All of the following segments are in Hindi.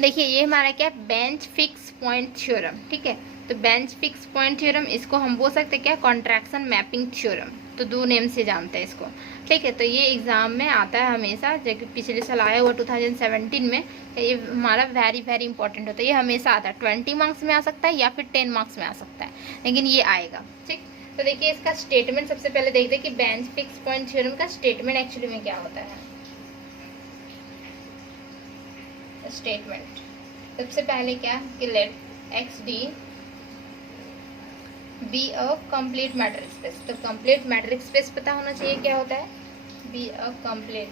देखिए ये हमारा क्या है, बेंच फिक्स पॉइंट थ्योरम, ठीक है। तो बेंच फिक्स पॉइंट थ्योरम, इसको हम बोल सकते हैं क्या, कॉन्ट्रैक्शन मैपिंग थ्योरम। तो दो नेम से जानते हैं इसको, ठीक है। तो ये एग्जाम में आता है हमेशा, जो कि पिछले साल आया हुआ 2017 में। ये हमारा वेरी वेरी इंपॉर्टेंट होता है, ये हमेशा आता है। 20 मार्क्स में आ सकता है या फिर 10 मार्क्स में आ सकता है, लेकिन ये आएगा, ठीक। तो देखिए इसका स्टेटमेंट सबसे पहले देखते हैं कि बेंच फिक्स पॉइंट थ्योरम का स्टेटमेंट एक्चुअली में क्या होता है। स्टेटमेंट सबसे पहले क्या कि let X D be a complete metric space. तो कंप्लीट मैट्रिक्स स्पेस पता होना चाहिए क्या होता है, be a complete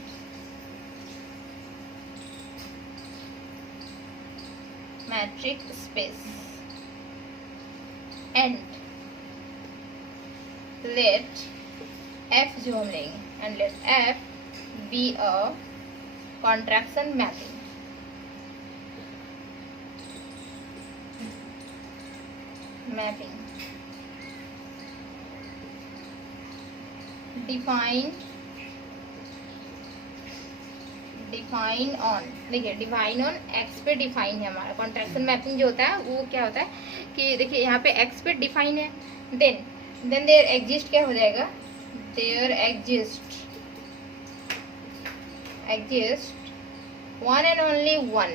metric space and let F जो हम लेंगे, and let F be a contraction mapping. Define on, देखिए डिफाइन ऑन एक्स पे डिफाइन है हमारा कॉन्ट्रैक्शन मैपिंग जो होता है वो क्या होता है कि देखिए यहाँ पे एक्स पे डिफाइन है, देन देयर एग्जिस्ट क्या हो जाएगा, there exist one and only one,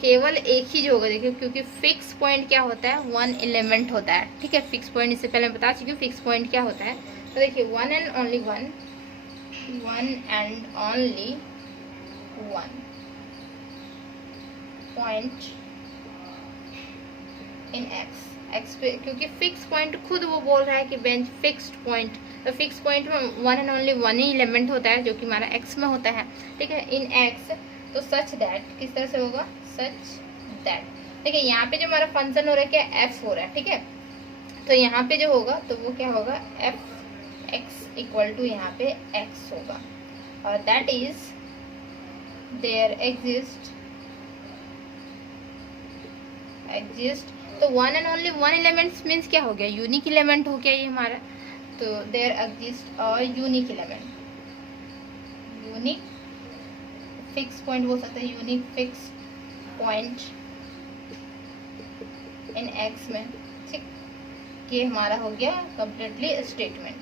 केवल एक ही जो होगा। देखिए क्योंकि फिक्स पॉइंट क्या होता है, वन एलिमेंट होता है, ठीक है। फिक्स पॉइंट इससे पहले मैं बता चुकी हूँ फिक्स पॉइंट क्या होता है। तो देखिए one and only one point in x पे, क्योंकि फिक्स पॉइंट खुद वो बोल रहा है कि बेंच फिक्स्ड पॉइंट। तो फिक्स पॉइंट में one and only one he element होता है जो कि हमारा एक्स में होता है, ठीक है, इन एक्स। तो सच दैट किस तरह से होगा, सच दैट, देखिए यहाँ पे जो हमारा फंक्शन हो रहा है क्या, एफ हो रहा है, ठीक है। तो यहाँ पे जो होगा तो वो क्या होगा, एफ एक्स इक्वल टू यहाँ पे एक्स होगा, और दैट इज देयर एग्जिस्ट तो one and only one elements means क्या हो गया, यूनिक एलिमेंट हो गया ये हमारा। तो there exist a unique element, unique fix point हो सकता है, unique fix point in x में, ठीक। ये हमारा हो गया कंप्लीटली स्टेटमेंट।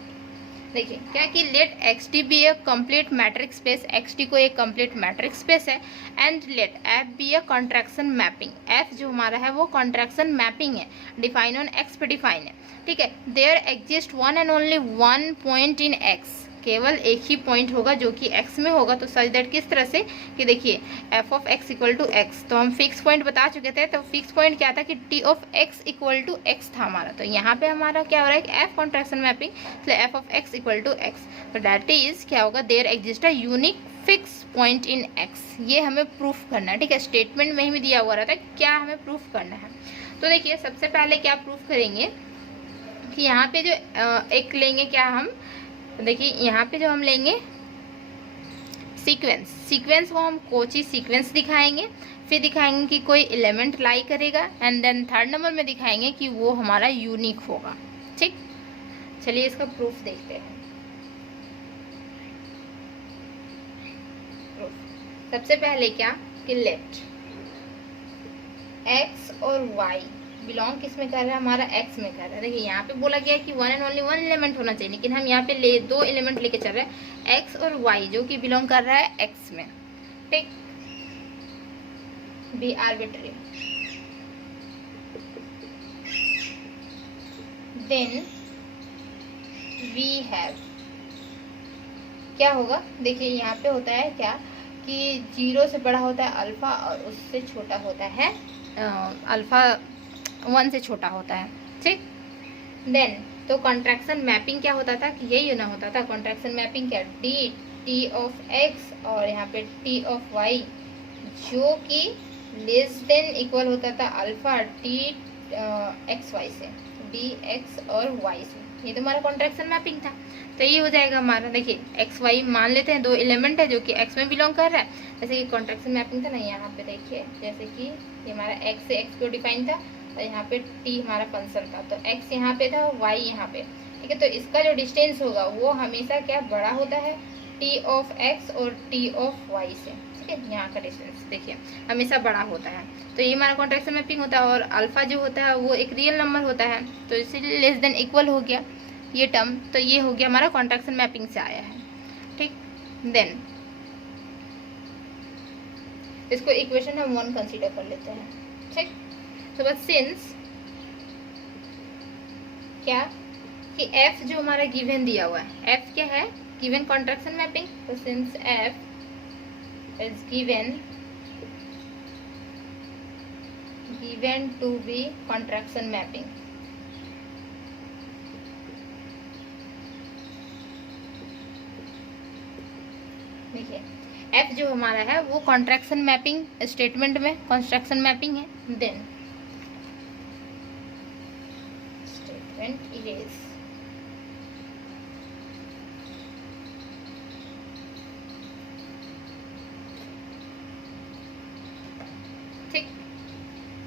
देखिए क्या कि let X T be a complete metric space, X T को एक कंप्लीट मैट्रिक्स स्पेस है, and let F be a contraction mapping, F जो हमारा है वो कॉन्ट्रैक्शन मैपिंग है, डिफाइन ऑन एक्स पे डिफाइन है, ठीक है। There exist one and only one point in X, केवल एक ही पॉइंट होगा जो कि x में होगा। तो सच दैट किस तरह से कि देखिए f of x equal to x, तो हम फिक्स पॉइंट बता चुके थे। तो फिक्स पॉइंट क्या था कि t of x equal to x था हमारा। तो यहाँ पे हमारा क्या हो रहा है कि f कॉन्ट्रैक्शन मैपिंग, इसलिए f of x equal to x. तो दैट इज क्या होगा, there exist a unique fix point in x। ये हमें प्रूफ करना है, ठीक है। स्टेटमेंट में ही दिया हुआ रहता है क्या हमें प्रूफ करना है। तो देखिए सबसे पहले क्या प्रूफ करेंगे कि यहाँ पे जो एक लेंगे क्या हम, देखिए यहाँ पे जो हम लेंगे सीक्वेंस को हम कोची सीक्वेंस दिखाएंगे, फिर दिखाएंगे कि कोई एलिमेंट लाई करेगा, एंड देन थर्ड नंबर में दिखाएंगे कि वो हमारा यूनिक होगा, ठीक। चलिए इसका प्रूफ देखते हैं। सबसे पहले क्या कि लेट x और y बिलोंग किस में कर रहा है, हमारा x में कर रहा है। देखिए यहाँ पे बोला गया है कि one and only one element होना चाहिए, लेकिन हम यहाँ पे दो एलिमेंट लेके चल रहे हैं, x और y, जो कि बिलोंग कर रहा है x में, ठीक। Be arbitrary, then we have क्या होगा, देखिए यहाँ पे होता है क्या कि 0 से बड़ा होता है अल्फा और उससे छोटा होता है अल्फा 1 से छोटा होता है, ठीक। देन तो कॉन्ट्रैक्शन मैपिंग क्या होता था कि यही ना होता था कॉन्ट्रैक्शन मैपिंग क्या, डी टी ऑफ एक्स और यहाँ पे टी ऑफ वाई, जो कि लेस देन इक्वल होता था अल्फा टी एक्स वाई से, डी एक्स और वाई से। ये तो हमारा कॉन्ट्रैक्शन मैपिंग था। तो ये हो जाएगा हमारा, देखिए एक्स वाई मान लेते हैं, दो एलिमेंट है जो कि एक्स में बिलोंग कर रहा है, जैसे कि कॉन्ट्रैक्शन मैपिंग था ना। यहाँ पे देखिए जैसे कि ये हमारा एक्स से एक्स को डिफाइन था और यहाँ पे टी हमारा फंक्शन था, तो एक्स यहाँ पे था और वाई यहाँ पे, ठीक है। तो इसका जो डिस्टेंस होगा वो हमेशा क्या बड़ा होता है टी ऑफ एक्स और टी ऑफ वाई से, ठीक है। यहाँ का डिस्टेंस देखिए हमेशा बड़ा होता है, तो ये हमारा कॉन्ट्रैक्शन मैपिंग होता है। और अल्फा जो होता है वो एक रियल नंबर होता है, तो इसीलिए लेस देन इक्वल हो गया ये टर्म, तो ये हो गया हमारा कॉन्ट्रैक्शन मैपिंग से आया है, ठीक। देन इसको इक्वेशन हम 1 कंसीडर कर लेते हैं, ठीक। तो बस सिंस क्या कि f जो हमारा गिवन दिया हुआ है, f क्या है, गिवन कॉन्ट्रैक्शन मैपिंग, तो since f is given to be contraction mapping, देखिए f जो हमारा है वो कॉन्ट्रैक्शन मैपिंग स्टेटमेंट में कॉन्ट्रैक्शन मैपिंग है। देन स्टेटमेंट इरेज, ठीक।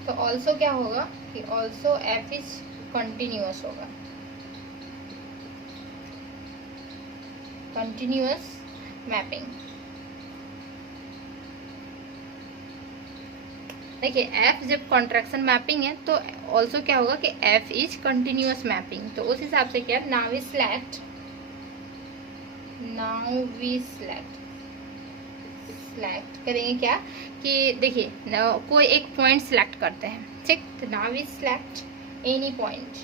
तो ऑल्सो क्या होगा कि ऑल्सो f इज कंटिन्यूअस होगा, कंटिन्यूअस मैपिंग। देखिए f जब कॉन्ट्रैक्शन मैपिंग है तो ऑल्सो क्या होगा कि f इज कंटिन्यूअस मैपिंग। तो उस हिसाब से क्या, नाउ वी सिलेक्ट करेंगे क्या कि देखिए कोई एक पॉइंट सिलेक्ट करते हैं, ठीक। तो now we select any point,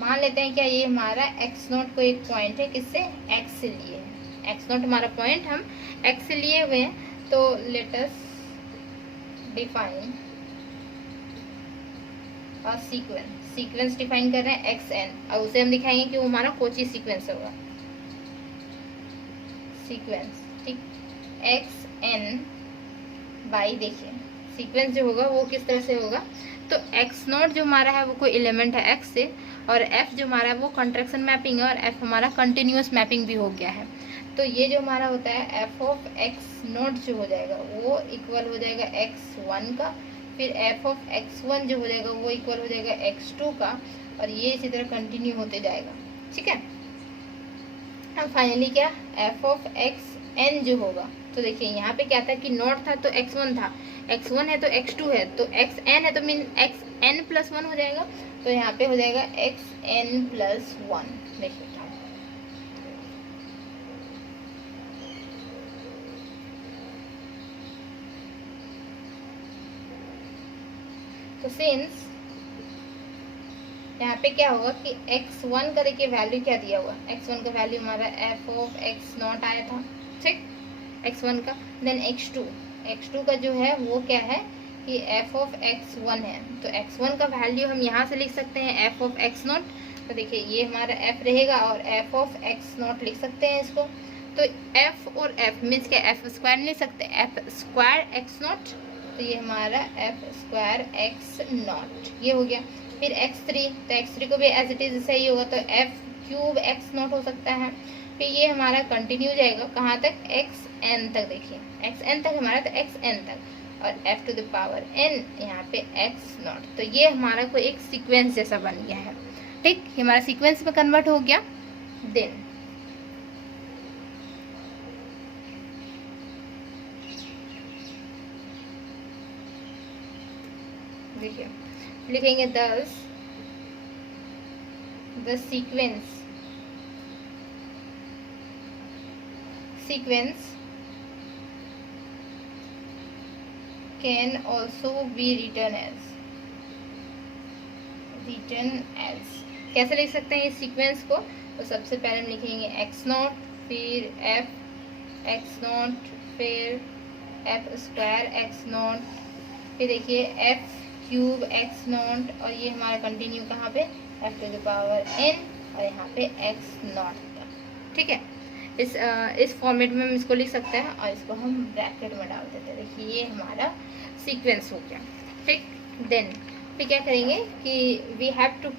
मान लेते हैं क्या ये हमारा x नोट को एक पॉइंट है, किससे, x से लिए है, x नोट हमारा पॉइंट हम x से लिए हुए हैं। तो let us define sequence define कर रहे हैं xn, और उसे हम दिखाएंगे कि वो हमारा कोची सीक्वेंस होगा, सीक्वेंस, ठीक। xn बाई, देखिए सीक्वेंस जो होगा वो किस तरह से होगा, तो x नोट जो हमारा है वो कोई एलिमेंट है x से, और f जो हमारा है वो कॉन्ट्रैक्शन मैपिंग है, और f हमारा कंटिन्यूअस मैपिंग भी हो गया है। तो ये जो हमारा होता है f ऑफ x नोट जो हो जाएगा वो इक्वल हो जाएगा x1 का, फिर f ऑफ x1 जो हो जाएगा वो इक्वल हो जाएगा x2 का, और ये इसी तरह कंटिन्यू होते जाएगा, ठीक है। अब फाइनली क्या, f ऑफ xn जो होगा, तो देखिए यहाँ पे क्या था कि नोट था तो x1 था, x1 है तो x2 है, तो xn है तो मीन xn प्लस 1 हो जाएगा, तो यहाँ पे हो जाएगा xn प्लस 1, देखिए। तो सिंस यहाँ पे क्या होगा कि x1 का देखिए वैल्यू क्या दिया हुआ, x1 का वैल्यू हमारा f ऑफ x नॉट आया था, ठीक, x1 का। देन x2 का जो है वो क्या है कि f ऑफ x1 है, तो x1 का वैल्यू हम यहाँ से लिख सकते हैं f ऑफ x नॉट, तो देखिए ये हमारा f रहेगा, और f ऑफ x नॉट लिख सकते हैं इसको। तो f और f मीन्स क्या, f स्क्वायर नहीं लिख सकते, f स्क्वायर x नॉट, तो ये हमारा f स्क्वायर x नॉट ये हो गया। फिर x3, तो x3 को भी एज इट इज सही होगा, तो f क्यूब x नॉट हो सकता है। फिर ये हमारा कंटिन्यू जाएगा कहाँ तक, xn तक, देखिए xn तक हमारा, तो xn तक, और f to the power n यहाँ पे x नॉट, तो ये हमारा कोई एक सीक्वेंस जैसा बन गया है, ठीक, ये हमारा सीक्वेंस में कन्वर्ट हो गया। देन देखिए लिखेंगे thus the sequence can also be written as, कैसे लिख सकते हैं इस सीक्वेंस को, तो सबसे पहले हम लिखेंगे x नॉट, फिर f x नॉट, फिर f स्क्वायर x नॉट, फिर देखिए f क्यूब x नॉट, और ये हमारा कंटिन्यू कहाँ पे, f to the power n, और यहाँ पे x नॉट तक, ठीक है। इस फॉर्मेट में हम इसको लिख सकते हैं, और इसको हम ब्रैकेट में डाल देते हैं, देखिए ये हमारा सीक्वेंस हो गया, ठीक। देन फिर क्या करेंगे कि we have to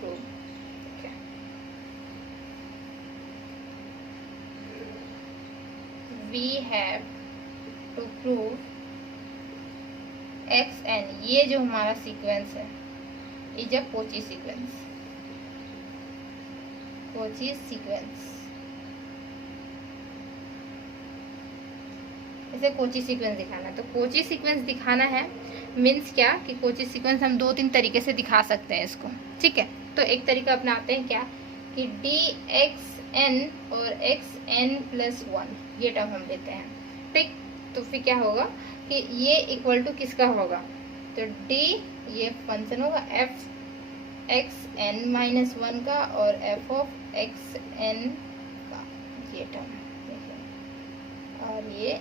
prove, xn, ये जो हमारा सीक्वेंस है इज अ कोची सीक्वेंस, इसे कोची सीक्वेंस दिखाना है। तो कोची सीक्वेंस दिखाना है मीन्स क्या कि कोची सीक्वेंस हम 2-3 तरीके से दिखा सकते हैं इसको, ठीक है। तो एक तरीका अपनाते हैं क्या कि dxn और xn+1 ये टर्म हम लेते हैं, ठीक। तो फिर क्या होगा कि ये इक्वल टू किसका होगा, तो d ये फंक्शन होगा f xn-1 का और f ऑफ xn का ये टर्म, और ये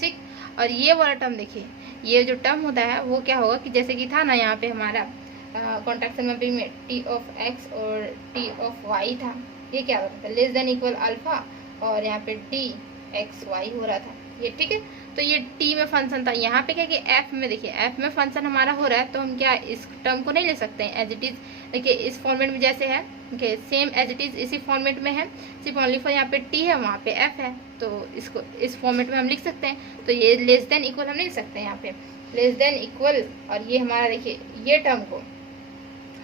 ठीक। और ये वाला टर्म देखिए, ये जो टर्म होता है वो क्या होगा कि जैसे कि था ना यहाँ पे हमारा कॉन्ट्रैक्शन में t ऑफ x और t ऑफ y था, ये क्या होता था लेस देन इक्वल अल्फा, और यहाँ पे dxy हो रहा था ये, ठीक है। तो ये t में फंक्शन था, यहाँ पे क्या कि f में देखिए f में फंक्शन हमारा हो रहा है, तो हम क्या इस टर्म को नहीं ले सकते हैं एज इट इज। देखिए इस फॉर्मेट में जैसे है, okay same as it is इसी फॉर्मेट में है, सिर्फ ओनली फॉर यहाँ पे t है वहाँ पे f है, तो इसको इस फॉर्मेट में हम लिख सकते हैं। तो ये लेस देन इक्वल हम नहीं लिख सकते हैं यहाँ पे लेस देन इक्वल, और ये हमारा देखिए ये टर्म को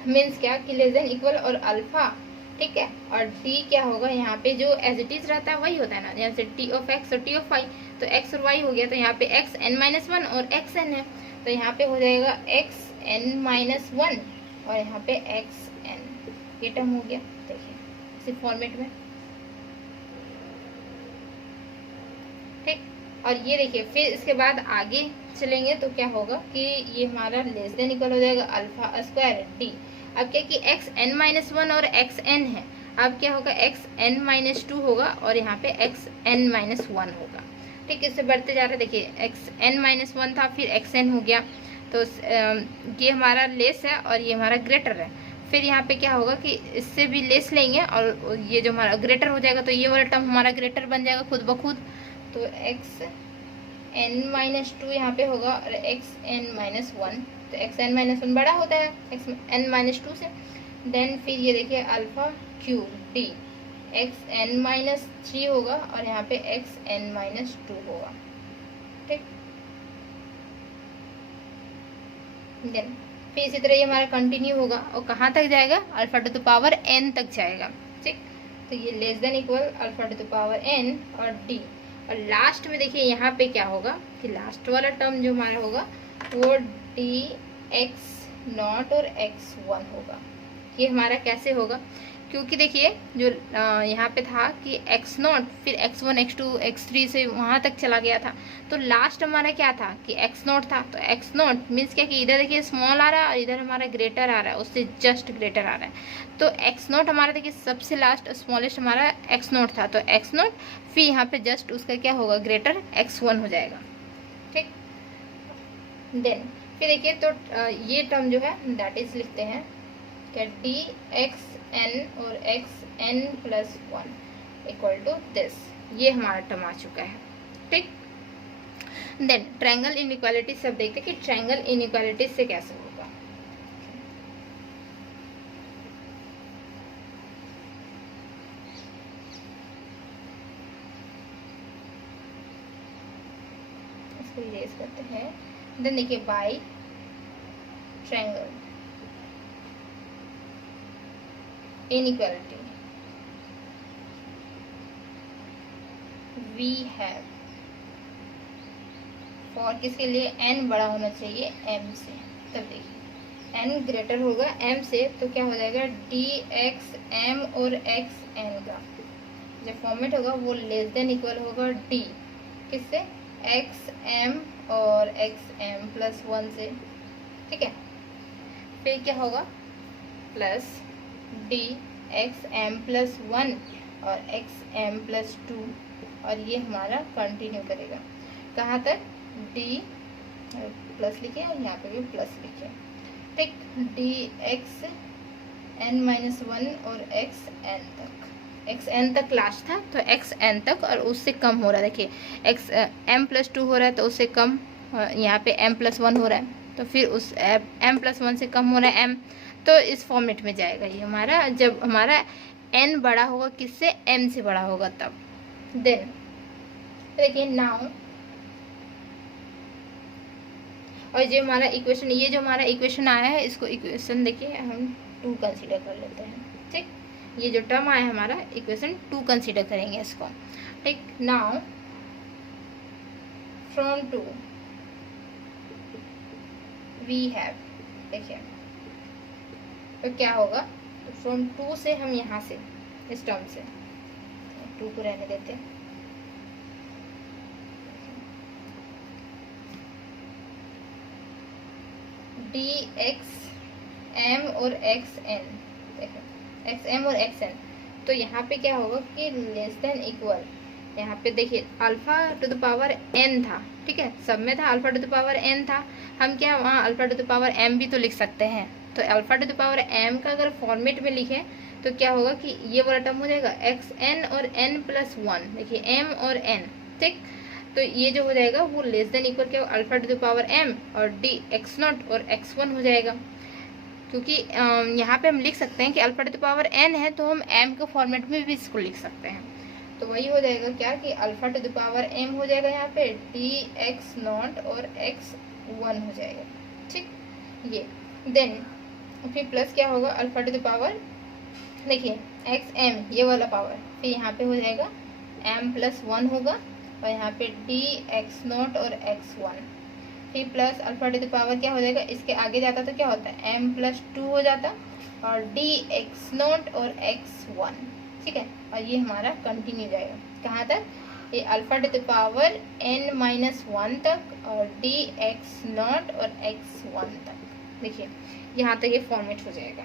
मीन्स क्या कि लेस देन इक्वल और अल्फा, ठीक है। और d क्या होगा यहाँ पे जो एज इट इज रहता है वही होता है ना, जैसे t ऑफ x और t ऑफ y, तो x और y हो गया, तो यहाँ पे xn-1 और xn है, तो यहाँ पे हो जाएगा xn-1 और यहाँ पे xn, ये टर्म हो गया देखिए इसी फॉर्मेट में, ठीक। और ये देखिए फिर इसके बाद आगे चलेंगे तो क्या होगा कि ये हमारा लेस देन इक्वल हो जाएगा अल्फा स्क्वायर d। अब क्या कि xn-1 और xn है, अब क्या होगा xn-2 होगा और यहाँ पे xn-1 होगा, ठीक। इससे बढ़ते जा रहा है, देखिए xn-1 था फिर xn हो गया, तो ये हमारा लेस है और ये हमारा ग्रेटर है। फिर यहाँ पे क्या होगा कि इससे भी लेस लेंगे और ये जो हमारा ग्रेटर हो जाएगा, तो ये वाला टर्म हमारा ग्रेटर बन जाएगा खुद ब खुद, तो xn-2 यहाँ पे होगा और xn-1, तो xn-1 बड़ा होता है xn-2 से। देन फिर ये देखिए अल्फा क्यूब d xn-3 होगा और यहाँ पे xn-2 होगा, ठीक। देन फिर इसी तरह ये हमारा कंटिन्यू होगा और कहाँ तक जाएगा, alpha to the power n तक जाएगा, ठीक। तो ये less than equal alpha to the power n और d, और लास्ट में देखिए यहाँ पे क्या होगा कि लास्ट वाला टर्म जो हमारा होगा वो dx0 और x1 होगा। ये हमारा कैसे होगा, क्योंकि देखिए जो यहाँ पे था कि x0 फिर x1 x2 x3 से वहाँ तक चला गया था, तो लास्ट हमारा क्या था कि x0 था, तो x0 मीन्स क्या कि इधर देखिए स्मॉल आ रहा है और इधर हमारा ग्रेटर आ रहा है, उससे जस्ट ग्रेटर आ रहा है, तो x0 हमारा देखिए सबसे लास्ट स्मॉलेस्ट हमारा x0 था, तो x0 फिर यहाँ पे जस्ट उसका क्या होगा ग्रेटर x1 हो जाएगा, ठीक। देन फिर देखिए तो ये टर्म जो है दैट इज लिखते हैं क्या dxn और xn+1 इक्वल टू दिस, ये हमारा टर्म आ चुका है, ठीक। देन ट्रायंगल इनइक्वालिटी सब देखते हैं कि ट्रायंगल इनइक्वालिटी से कैसे होगा। इसको इरेज करते हैं। देन देखिए by triangle inequality we have for किसके लिए n बड़ा होना चाहिए m से, तब देखिए n ग्रेटर होगा m से, तो क्या हो जाएगा dxm और xn का जो फॉर्मेट होगा वो लेस देन इक्वल होगा d किससे xm और xm+1 से, ठीक है। फिर क्या होगा प्लस dxm+1 और xm+2, और ये हमारा कंटिन्यू करेगा कहाँ तक d प्लस लिखे और यहाँ पे भी प्लस लिखे, ठीक। dxn-1 और xn तक लास्ट था, तो xn तक और उससे कम हो रहा है, देखिए xm+2 हो रहा है तो उससे कम, यहाँ पे m+1 हो रहा है, तो फिर उस m+1 से कम हो रहा है m, तो इस फॉर्मेट में जाएगा ये हमारा जब हमारा n बड़ा होगा किससे m से बड़ा होगा तब। देन देखिए नाउ, और जो हमारा इक्वेशन ये जो हमारा इक्वेशन आया है इसको इक्वेशन देखिए हम 2 कंसीडर कर लेते हैं, ठीक। ये जो टर्म आया हमारा इक्वेशन 2 कंसीडर करेंगे इसको, ठीक। Now from two we have, देखिए तो क्या होगा, तो फ्रॉम टू से हम यहाँ से इस टर्म से टू को रहने देते हैं, डी एक्स एम और एक्स एन, देखो एक्स एम और एक्स एन, तो यहाँ पे क्या होगा कि लेस देन इक्वल, यहाँ पे देखिए alpha to the power n था, ठीक है, सब में था alpha to the power n था, हम क्या वहाँ alpha to the power m भी तो लिख सकते हैं, तो alpha to the power m का अगर फॉर्मेट में लिखें तो क्या होगा कि ये वाला टर्म हो जाएगा एक्स एन और एन प्लस वन, देखिए एम और एन, ठीक, तो ये जो हो जाएगा वो लेस देन इक्वल क्या alpha to the power m और डी एक्स नॉट और एक्स वन हो जाएगा, क्योंकि यहाँ पे हम लिख सकते हैं कि alpha to the power n है तो हम एम के फॉर्मेट में भी इसको लिख सकते हैं, तो वही हो जाएगा क्या कि alpha to the power m हो जाएगा यहाँ पे डी एक्स नॉट और एक्स वन हो जाएगा, ठीक, ये देन फिर प्लस क्या होगा अल्फा टू द पावर, देखिए एक्स एम ये वाला पावर, फिर यहाँ पे हो जाएगा एम प्लस वन होगा और यहाँ पे डी एक्स नॉट और एक्स वन, फिर plus alpha to the power क्या हो जाएगा, इसके आगे जाता तो क्या होता है एम प्लस टू हो जाता और डी एक्स नॉट और एक्स वन, ठीक है, और ये हमारा कंटिन्यू जाएगा कहाँ तक, ये alpha to the power n minus one तक और डी एक्स नॉट और एक्स वन तक, देखिए यहाँ तक ये फॉर्मेट हो जाएगा।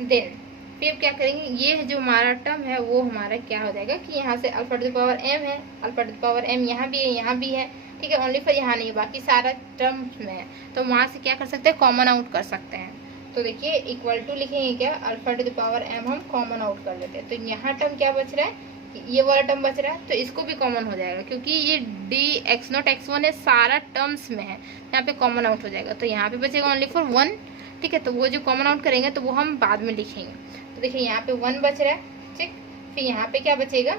देन फिर क्या करेंगे, ये जो हमारा टर्म है वो हमारा क्या हो जाएगा कि यहाँ से alpha to the power M है, alpha to the power M यहाँ भी है, यहाँ भी है, ठीक है, ओनली फॉर यहाँ नहीं, बाकी सारा टर्म्स में है, तो वहाँ से क्या कर सकते हैं कॉमन आउट कर सकते हैं, तो देखिए इक्वल टू लिखेंगे क्या alpha to the power m हम कॉमन आउट कर लेते हैं, तो यहाँ टर्म क्या बच रहा है कि ये वाला टर्म बच रहा है, तो इसको भी कॉमन हो जाएगा क्योंकि ये d x not x one है सारा टर्म्स में है, यहाँ पे कॉमन आउट हो जाएगा, तो यहाँ पे बचेगा ओनली फॉर वन, ठीक है, तो वो जो कॉमन आउट करेंगे तो वो हम बाद में लिखेंगे, तो देखिए यहाँ पे वन बच रहा है, ठीक, फिर यहाँ पे क्या बचेगा,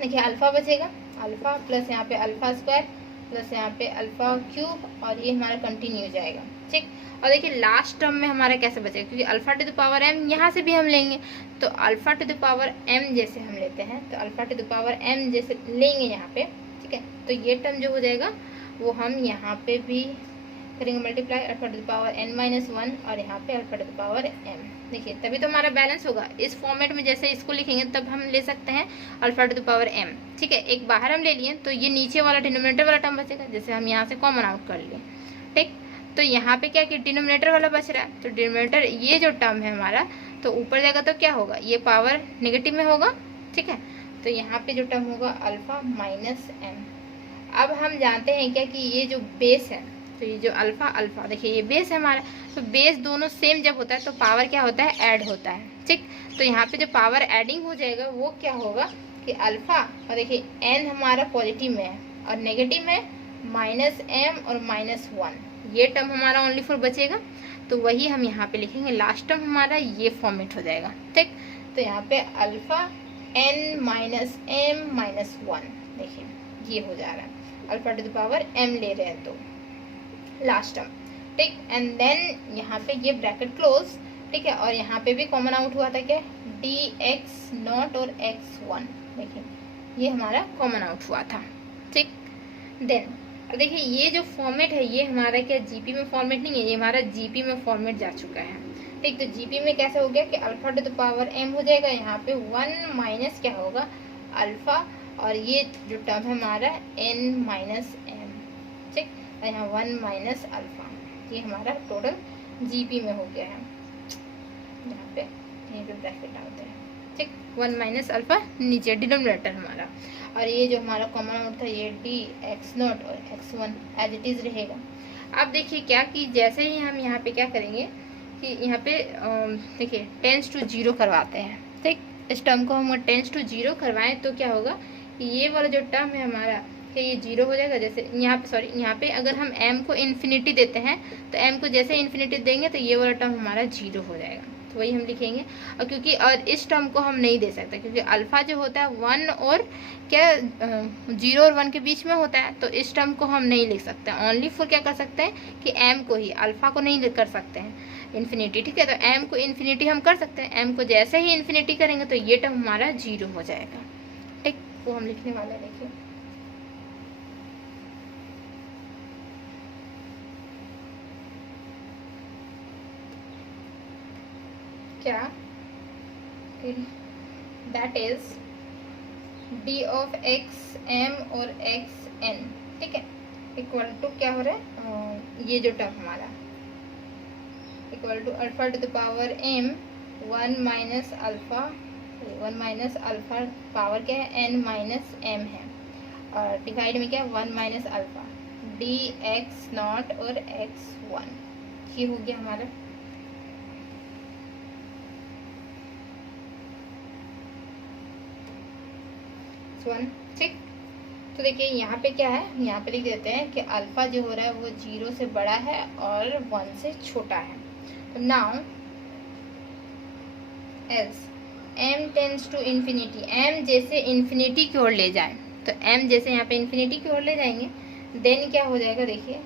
देखिए अल्फा बचेगा, अल्फा प्लस यहाँ पे अल्फा स्क्वायर प्लस यहाँ पे अल्फा क्यूब और ये हमारा कंटिन्यू हो जाएगा, ठीक, और देखिए लास्ट टर्म में हमारा कैसे बचेगा क्योंकि alpha to the power M यहाँ से भी हम लेंगे, तो alpha to the power m जैसे हम लेते हैं तो alpha to the power m जैसे लेंगे यहाँ पे, ठीक है, तो ये टर्म जो हो जाएगा वो हम यहाँ पे भी करेंगे multiply alpha to the power n minus one और यहाँ पे alpha to the power m, देखिए तभी तो हमारा बैलेंस होगा, इस फॉर्मेट में जैसे इसको लिखेंगे तब हम ले सकते हैं alpha to the power m, ठीक है, एक बाहर हम ले लिए तो ये नीचे वाला डिनोमिनेटर वाला टर्म बचेगा, जैसे हम यहाँ से कॉमन आउट कर लिए, ठीक, तो यहाँ पे क्या कि डिनोमिनेटर वाला बच रहा है, तो डिनोमिनेटर ये जो टर्म है हमारा तो ऊपर जाएगा तो क्या होगा ये पावर नेगेटिव में होगा, ठीक है, तो यहाँ पे जो टर्म होगा अल्फा माइनस एम। अब हम जानते हैं क्या कि ये जो बेस है, तो ये जो अल्फा अल्फा देखिए ये बेस है हमारा, तो बेस दोनों सेम जब होता है तो पावर क्या होता है ऐड होता है, ठीक, तो यहाँ पे जो पावर एडिंग हो जाएगा वो क्या होगा कि अल्फा और देखिए एन हमारा पॉजिटिव में है और नेगेटिव में माइनस एम और माइनस वन, ये टर्म हमारा ओनली फॉर बचेगा, तो वही हम यहाँ पे लिखेंगे, लास्ट टर्म हमारा ये फॉर्मेट हो जाएगा, ठीक, तो यहाँ पे alpha n minus m minus one, देखिए ये हो जा रहा है alpha to the power m ले रहे हैं तो लास्ट टर्म, ठीक, एंड देन यहाँ पे ये ब्रैकेट क्लोज, ठीक है, और यहाँ पे भी कॉमन आउट हुआ था क्या डी एक्स नॉट और एक्स वन, देखिए ये हमारा कॉमन आउट हुआ था, ठीक, देन अब देखिए ये जो फॉर्मेट है ये हमारा क्या जीपी में फॉर्मेट नहीं है, ये हमारा जीपी में फॉर्मेट जा चुका है, ठीक, तो जीपी में कैसे हो गया कि alpha to the power m हो जाएगा, यहाँ पे वन माइनस क्या होगा अल्फा और ये जो टर्म है हमारा एन माइनस एम, ठीक, और यहाँ वन माइनस अल्फा, ये हमारा टोटल जीपी में हो गया है, यहाँ पे यहीं पे ब्रैकेट डालते हैं, ठीक, वन माइनस अल्फा नीचे डिनोमिनेटर हमारा, और ये जो हमारा कॉमन आउट था ये डी एक्स नॉट और x one as it is रहेगा। अब देखिए क्या कि जैसे ही हम यहाँ पे क्या करेंगे कि यहाँ पे देखिए टेंस टू जीरो करवाते हैं, ठीक, इस टर्म को हम टेंस टू जीरो करवाएं तो क्या होगा कि ये वाला जो टर्म है हमारा कि ये जीरो हो जाएगा, जैसे यहाँ पे सॉरी यहाँ पे अगर हम m को इन्फिनिटी देते हैं तो m को जैसे इन्फिनिटी देंगे तो ये वाला टर्म हमारा जीरो हो जाएगा, तो वही हम लिखेंगे, और क्योंकि और इस टर्म को हम नहीं दे सकते क्योंकि अल्फा जो होता है वन और क्या जीरो और वन के बीच में होता है, तो इस टर्म को हम नहीं लिख सकते, ओनली फॉर क्या कर सकते हैं कि m को ही, अल्फा को नहीं कर सकते हैं इन्फिनिटी, ठीक है, तो m को इन्फिनिटी हम कर सकते हैं, m को जैसे ही इन्फिनिटी करेंगे तो ये टर्म हमारा जीरो हो जाएगा, ठीक, वो हम लिखने वाले हैं। देखिए क्या, that is d of x m और एक्स एन, ठीक है, इक्वल टू क्या हो रहा है, ये जो टर्म हमारा equal to alpha to the power m 1 minus alpha, 1 minus alpha power क्या है एन माइनस एम है, और डिवाइड में क्या 1 minus alpha D x naught और एक्स वन, ये हो गया हमारा। वन, ठीक। तो देखिए यहाँ पे क्या है, यहाँ पे लिख देते हैं कि अल्फा जो हो रहा है वो 0 से बड़ा है और 1 से छोटा है। तो now as m tends to infinity, m जैसे इन्फिनिटी की ओर ले जाए, तो m जैसे यहाँ पे इन्फिनिटी की ओर ले जाएंगे, देन क्या हो जाएगा, देखिए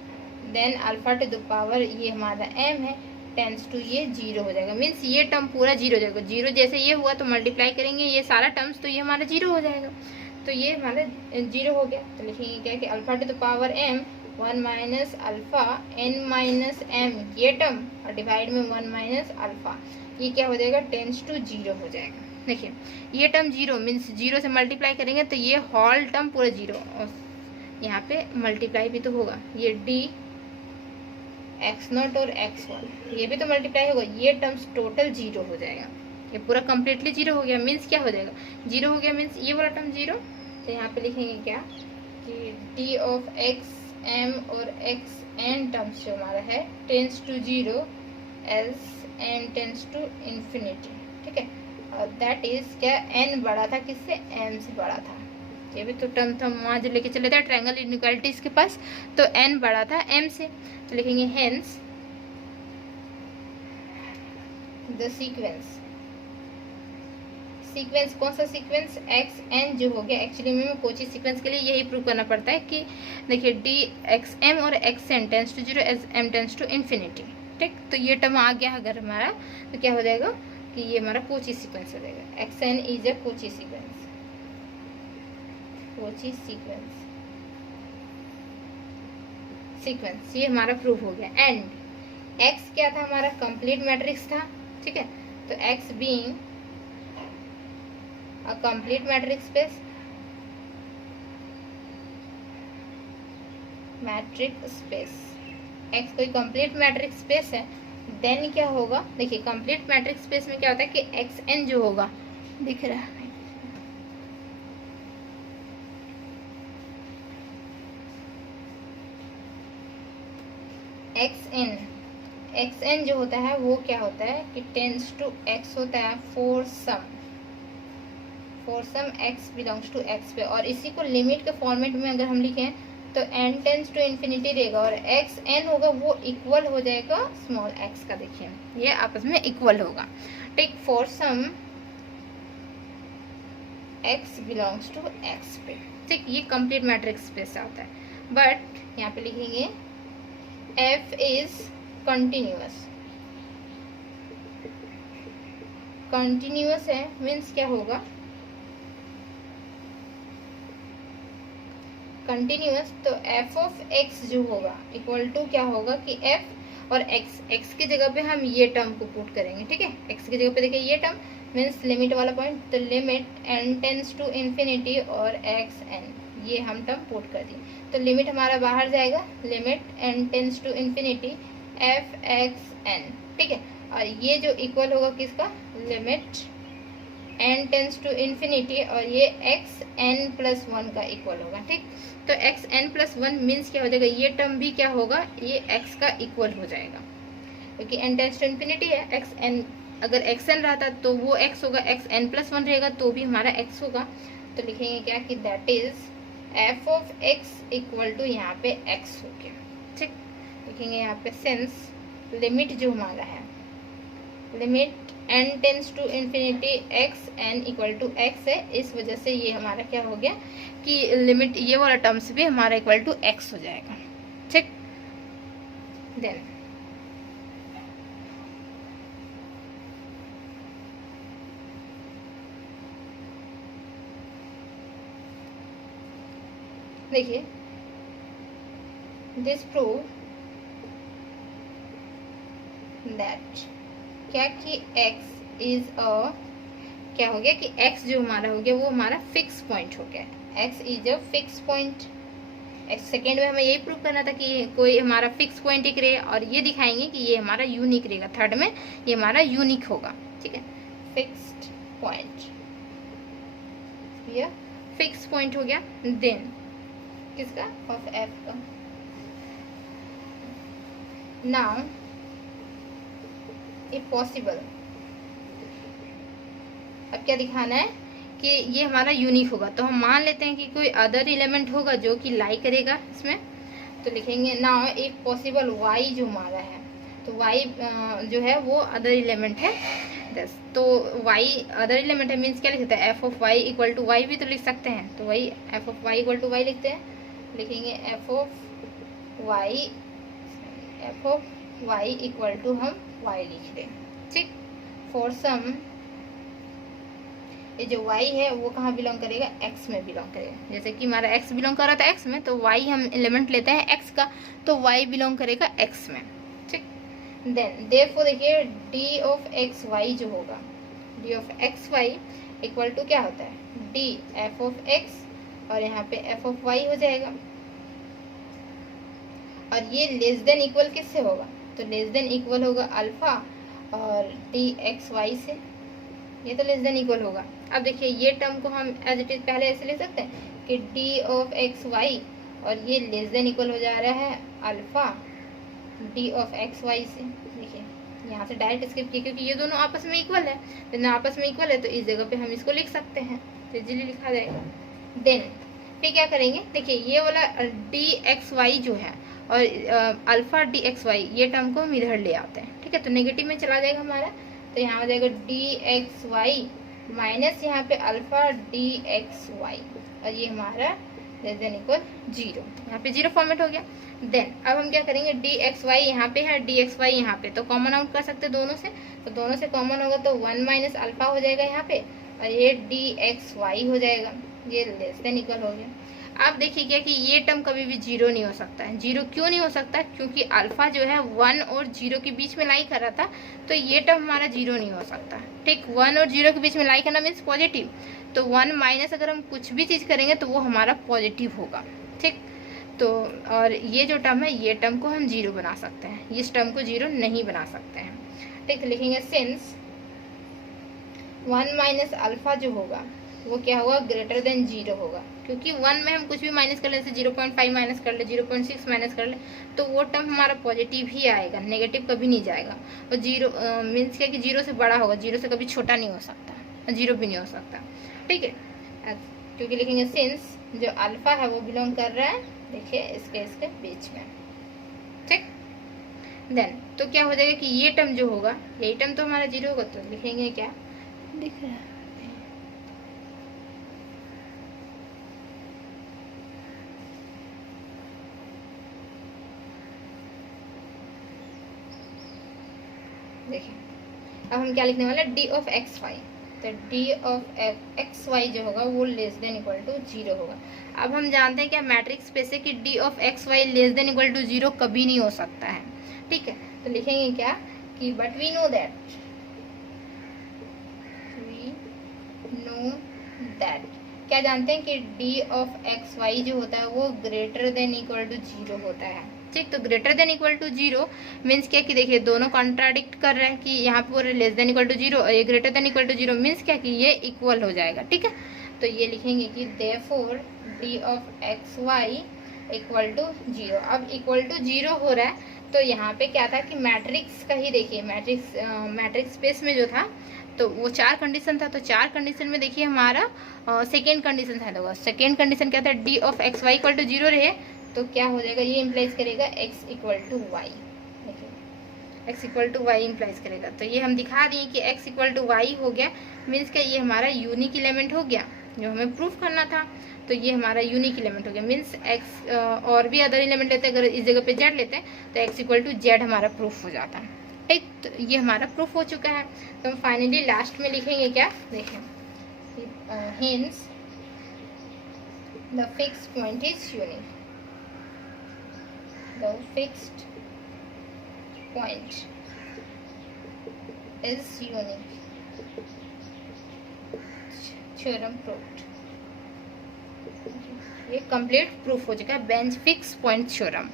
then alpha to the power ये हमारा m है टेंड्स टू ये 0 हो जाएगा, मीन्स ये टर्म पूरा 0 हो जाएगा। 0 जैसे ये हुआ तो मल्टीप्लाई करेंगे ये सारा टर्म्स, तो ये हमारा 0 हो जाएगा, तो ये हमारा 0 हो गया। तो लिखेंगे क्या कि alpha to the power m 1 minus alpha n minus m ये टर्म, और डिवाइड में 1 माइनस अल्फा, ये क्या हो जाएगा टेंड्स टू 0 हो जाएगा। देखिए ये टर्म 0 मीन्स 0 से मल्टीप्लाई करेंगे तो ये होल टर्म पूरा 0, और यहाँ पे मल्टीप्लाई भी तो होगा, ये डी एक्स नॉट और एक्स वन ये भी तो मल्टीप्लाई होगा, ये टर्म्स टोटल 0 हो जाएगा, ये पूरा कम्प्लीटली 0 हो गया, मीन्स क्या हो जाएगा 0 हो गया, मीन्स ये वाला टर्म 0। तो यहाँ पे लिखेंगे क्या कि डी ऑफ एक्स एम और एक्स एन टर्म्स जो हमारा है tends to 0 as n tends to infinity, ठीक है, और दैट इज क्या एन बड़ा था किससे, एम से बड़ा था, ये भी तो टर्म था वहाँ जो लेके चले थे ट्रायंगल इनइक्वालिटीज के पास, तो एन बड़ा था एम से, तो लिखेंगे हेंस द सीक्वेंस, सीक्वेंस कौन सा सीक्वेंस एक्स एन जो हो गया, एक्चुअली में कोची सीक्वेंस के लिए यही प्रूव करना पड़ता है कि देखिए डी एक्स एम और x n tends to 0 as m tends to infinity, ठीक। तो ये टर्म आ गया अगर हमारा, तो क्या हो जाएगा कि ये हमारा कोची सीक्वेंस हो जाएगा, x n is a Cauchy sequence, Cauchy sequence sequence ये हमारा प्रूव हो गया। एंड एक्स क्या था हमारा कंप्लीट मैट्रिक्स था, ठीक है, तो x being a complete matrix space, matrix space x कोई कंप्लीट मैट्रिक्स स्पेस है, देन क्या होगा, देखिए कंप्लीट मैट्रिक्स स्पेस में क्या होता है कि एक्स एन जो होगा, दिख रहा है एक्स एन जो होता है वो क्या होता है कि टेंस टू एक्स होता है for some x belongs to x पे, और इसी को लिमिट के फॉर्मेट में अगर हम लिखें तो n टेंस टू इन्फिनिटी रहेगा, और x n होगा वो इक्वल हो जाएगा स्मॉल x का, देखिए ये आपस में इक्वल होगा, ठीक, for some x belongs to x पे, ठीक, ये कंप्लीट मैट्रिक्स स्पेस आता है। बट यहाँ पे लिखेंगे f इज कंटिन्यूअस, कंटिन्यूअस है मीन्स क्या होगा कंटिन्यूअस, तो f ऑफ x जो होगा इक्वल टू क्या होगा कि f और x की जगह पे हम ये टर्म को पुट करेंगे, ठीक है, x की जगह पे देखिए ये टर्म मीन्स लिमिट वाला पॉइंट, तो limit n tends to infinity और x n ये हम टर्म पुट कर दिए, तो लिमिट हमारा बाहर जाएगा, limit n tends to infinity f x n, ठीक है, और ये जो इक्वल होगा किसका, limit n tends to infinity और ये x n प्लस 1 का इक्वल होगा, ठीक, तो x n प्लस 1 मीन्स क्या हो जाएगा, ये टर्म भी क्या होगा, ये x का इक्वल हो जाएगा, क्योंकि n टेंस टू इन्फिनिटी है, x n अगर x n रहता तो वो x होगा, x n प्लस 1 रहेगा तो भी हमारा x होगा, तो लिखेंगे क्या कि that is f of x equal to यहाँ पे x हो गया, ठीक, लिखेंगे यहाँ पे सिंस लिमिट जो हमारा है, limit n tends to infinity x n equal to x है, इस वजह से ये हमारा क्या हो गया कि लिमिट ये वाला टर्म्स भी हमारा इक्वल टू x हो जाएगा, ठीक। देन देखिए दिस प्रूव दैट क्या कि x इज अ, क्या हो गया कि x जो हमारा हो गया वो हमारा फिक्स पॉइंट हो गया, x is a fix point. Second में हमें यही प्रूव करना था कि कोई हमारा फिक्स पॉइंट एक रहेगा, और ये दिखाएंगे कि ये हमारा यूनिक रहेगा। थर्ड में ये हमारा यूनिक होगा, ठीक है। फिक्स्ड पॉइंट, ये फिक्स पॉइंट हो गया। देन किसका, ऑफ एफ का। नाउ इफ पॉसिबल, अब क्या दिखाना है कि ये हमारा यूनिक होगा, तो हम मान लेते हैं कि कोई अदर एलिमेंट होगा जो कि लाई करेगा इसमें, तो लिखेंगे नाउ इफ पॉसिबल y जो हमारा है, तो y जो है वो अदर एलिमेंट है। दस तो y अदर एलिमेंट है, मीन्स क्या लिख सकते हैं, f of y equal to y भी तो लिख सकते हैं, तो वही f of y equal to y लिखते हैं। लिखेंगे f of y equal to हम y लिख दें, ठीक। फॉर सम, ये जो y है वो कहाँ बिलोंग करेगा, x में बिलोंग करेगा। जैसे कि हमारा x बिलोंग कर रहा था x में, तो y हम एलिमेंट लेते हैं x का, तो y बिलोंग करेगा x में, ठीक। देन देयरफॉर देखिए d ऑफ एक्स वाई जो होगा, d of x y equal to क्या होता है, d f ऑफ x, और यहाँ पे f ऑफ y हो जाएगा। और ये लेस देन इक्वल किससे होगा, तो लेस देन इक्वल होगा अल्फा और d एक्स वाई से, ये तो लेस देन इक्वल होगा। अब देखिए ये टर्म को हम एज इट इज पहले ऐसे लिख सकते हैं कि d ऑफ एक्स वाई, और ये लेस देन इक्वल हो जा रहा है alpha d of x y से। देखिए यहाँ से डायरेक्ट स्किप किया क्योंकि ये दोनों आपस में इक्वल है, दोनों आपस में इक्वल है तो इस जगह पे हम इसको लिख सकते हैं, तो इजीली लिखा जाएगा। देन फिर क्या करेंगे, देखिए ये वाला d एक्स वाई जो है और अल्फा d एक्स वाई, ये टर्म को हम इधर ले आते हैं, ठीक है। तो नेगेटिव में चला जाएगा हमारा, तो यहाँ हो जाएगा d एक्स वाई माइनस यहाँ पे अल्फा d एक्स वाई, और ये हमारा लेस देन इक्वल 0, यहाँ पे 0 फॉर्मेट हो गया। देन अब हम क्या करेंगे, d एक्स वाई यहाँ पे है, d एक्स वाई यहाँ पे, तो कॉमन आउट कर सकते हैं दोनों से, तो दोनों से कॉमन होगा तो 1 माइनस अल्फा हो जाएगा यहाँ पे, और ये d एक्स वाई हो जाएगा, ये लेस देन इक्वल हो गया। आप देखिए क्या कि ये टर्म कभी भी 0 नहीं हो सकता है। 0 क्यों नहीं हो सकता, क्योंकि अल्फा जो है 1 और 0 के बीच में लाई कर रहा था, तो ये टर्म हमारा 0 नहीं हो सकता, ठीक। 1 और 0 के बीच में लाई करना मीन्स पॉजिटिव, तो 1 माइनस अगर हम कुछ भी चीज़ करेंगे तो वो हमारा पॉजिटिव होगा, ठीक। तो और ये जो टर्म है, ये टर्म को हम 0 बना सकते हैं, इस टर्म को 0 नहीं बना सकते हैं, ठीक। लिखेंगे सिंस 1 माइनस अल्फा जो होगा वो क्या होगा, ग्रेटर देन 0 होगा, क्योंकि 1 में हम कुछ भी माइनस कर ले, जैसे 0.5 माइनस कर ले, 0.6 माइनस कर ले, तो वो टर्म हमारा पॉजिटिव ही आएगा, नेगेटिव कभी नहीं जाएगा। और 0 मीन्स क्या कि 0 से बड़ा होगा, 0 से कभी छोटा नहीं हो सकता, 0 भी नहीं हो सकता, ठीक है। क्योंकि लिखेंगे सिंस जो अल्फा है वो बिलोंग कर रहा है, देखिए इसके बीच में, ठीक। देन तो क्या हो जाएगा कि ये टर्म जो होगा, यही टर्म तो हमारा 0 होगा, तो लिखेंगे क्या, दिख रहा है, देखिए अब हम क्या लिखने वाले हैं, d ऑफ एक्स वाई, तो d ऑफ एक्स वाई जो होगा वो लेस देन इक्वल टू 0 होगा। अब हम जानते हैं क्या मैट्रिक्स स्पेस है कि d of x y less than equal to 0 कभी नहीं हो सकता है, ठीक है। तो लिखेंगे क्या कि बट वी नो दैट क्या जानते हैं कि d ऑफ एक्स वाई जो होता है वो ग्रेटर देन इक्वल टू 0 होता है, ठीक। तो greater than equal to 0 means क्या कि देखिए दोनों कॉन्ट्राडिक्ट कर रहे हैं कि यहाँ पे लेस देन इक्वल टू 0 और ये greater than equal to 0 means क्या कि ये इक्वल हो जाएगा, ठीक है। तो ये लिखेंगे कि therefore d of x y equal to 0। अब इक्वल टू 0 हो रहा है, तो यहाँ पे क्या था कि मैट्रिक्स का ही देखिए, मैट्रिक्स स्पेस में जो था तो वो 4 कंडीशन था, तो 4 कंडीशन में देखिए हमारा सेकेंड कंडीशन था, तो सेकेंड कंडीशन क्या था, d of x y equal to 0 रहे, तो क्या हो जाएगा, ये इम्प्लाइज करेगा x इक्वल टू वाई, देखिए x equal to y implies करेगा। तो ये हम दिखा दिए कि x इक्वल टू वाई हो गया, मीन्स क्या ये हमारा यूनिक एलिमेंट हो गया जो हमें प्रूफ करना था, तो ये हमारा यूनिक एलिमेंट हो गया। मीन्स x और भी अदर एलिमेंट लेते हैं, अगर इस जगह पे z लेते हैं तो x इक्वल टू z हमारा प्रूफ हो जाता है, ठीक। तो ये हमारा प्रूफ हो चुका है। तो हम फाइनली लास्ट में लिखेंगे क्या, देखें hints the fix point is unique, the fixed point is unique, theorem proved. ये कंप्लीट प्रूफ हो चुका है बेंच फिक्स पॉइंट थ्योरम।